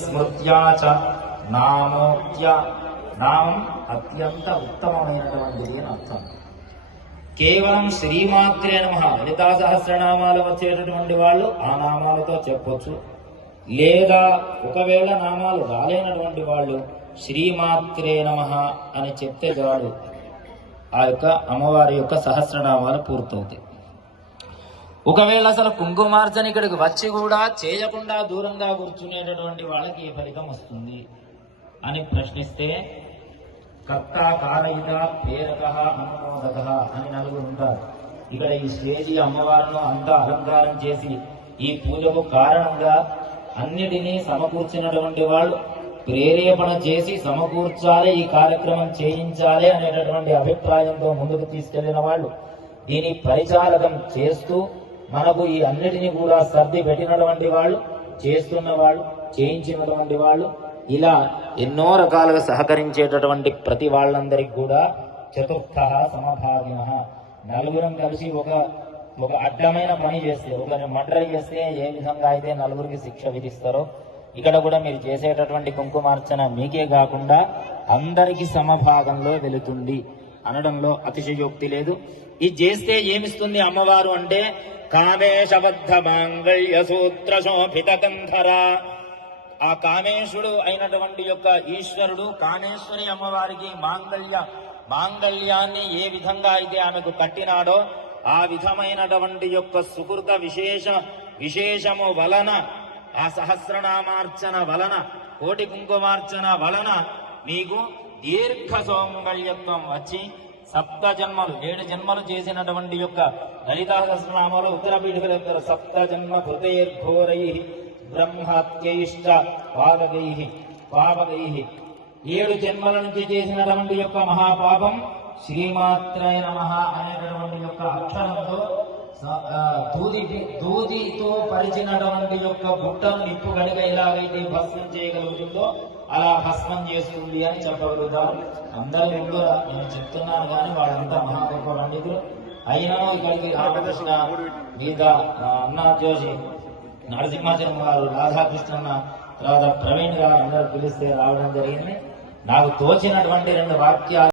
స్మృత్యా చ నామోక్త్య, నామం అత్యంత ఉత్తమమైనటువంటిది అని అర్థం. కేవలం శ్రీమాత్రే నమః లలితా సహస్రనామాలు వచ్చేటటువంటి వాళ్ళు ఆ నామాలతో చెప్పొచ్చు. లేదా ఒకవేళ నామాలు రాలేనటువంటి వాళ్ళు శ్రీమాత్రే నమః అని చెప్తే చాలు, ఆ యొక్క అమ్మవారి యొక్క సహస్రనామాలు పూర్తవుతాయి. ఒకవేళ అసలు కుంకుమార్చన ఇక్కడికి వచ్చి కూడా చేయకుండా దూరంగా కూర్చునేటటువంటి వాళ్ళకి ఏ ఫలితం వస్తుంది అని ప్రశ్నిస్తే, కర్త, కారయిత, ప్రేరక, అనుమోదక అని నలుగురు ఉంటారు. ఇక్కడ ఈ స్టేజీ అమ్మవారిను అంతా అలంకారం చేసి ఈ పూజకు కారణంగా అన్నిటినీ సమకూర్చినటువంటి వాళ్ళు, ప్రేరేపణ చేసి సమకూర్చాలి, ఈ కార్యక్రమం చేయించాలి అనేటటువంటి అభిప్రాయంతో ముందుకు తీసుకెళ్లిన వాళ్ళు, దీని పరిచాలకం చేస్తూ మనకు ఈ అన్నిటినీ కూడా సర్ది పెట్టినటువంటి వాళ్ళు, చేస్తున్న వాళ్ళు, చేయించినటువంటి వాళ్ళు, ఇలా ఎన్నో రకాలుగా సహకరించేటటువంటి ప్రతి వాళ్ళందరికీ కూడా చతుర్థ సమభాగిన, నలుగురం కలిసి ఒక అడ్డమైన పని చేస్తే, ఒక మర్డర్ చేస్తే ఏ విధంగా అయితే నలుగురికి శిక్ష విధిస్తారో, ఇక్కడ కూడా మీరు చేసేటటువంటి కుంకుమార్చన మీకే కాకుండా అందరికి సమభాగంలో వెళుతుంది అనడంలో అతిశయోక్తి లేదు. ఇది చేస్తే ఏమిస్తుంది అమ్మవారు అంటే, కామేశబద్ధ మాంగళ్య సూత్ర శోభిత గంధర, ఆ కామేశుడు అయినటువంటి యొక్క ఈశ్వరుడు కామేశ్వరి అమ్మవారికి మాంగళ్యాన్ని ఏ విధంగా అయితే ఆమెకు కట్టినాడో ఆ విధమైనటువంటి యొక్క సుకృత విశేషము వలన, ఆ సహస్రనామార్చన వలన, కోటి కుంకుమార్చన వలన మీకు దీర్ఘ సౌమంగళ్యత్వం వచ్చి 7 జన్మలు 7 జన్మలు చేసినటువంటి యొక్క లలితా సహస్రనామాలు ఉత్తర పీఠికలు చెప్తారు. 7 జన్మ కృతైర్ఘోరై బ్రహ్మత్యైష్ట పావగై 7 జన్మల నుంచి చేసినటువంటి యొక్క మహాపాపం శ్రీమాత్రే నమః అనేటటువంటి యొక్క అక్షరంతో దూదితో పరిచినటువంటి యొక్క గుట్టను నిప్పు గడిగ ఎలాగైతే భస్మం చేయగలుగుతుందో అలా భస్మం చేస్తుంది అని చెప్పగలుగుతారు. అందరి ముందు నేను చెప్తున్నాను కానీ వాళ్ళంతా మహాగొప్ప పండితులు. అయినను ఇక్కడికి రామకృష్ణ, గీత, అన్నా జోషి, నరసింహాచలం గారు, రాధాకృష్ణన్న, తర్వాత ప్రవీణ్ గారు అందరూ పిలిస్తే రావడం జరిగింది. నాకు తోచినటువంటి 2 వాక్యాలు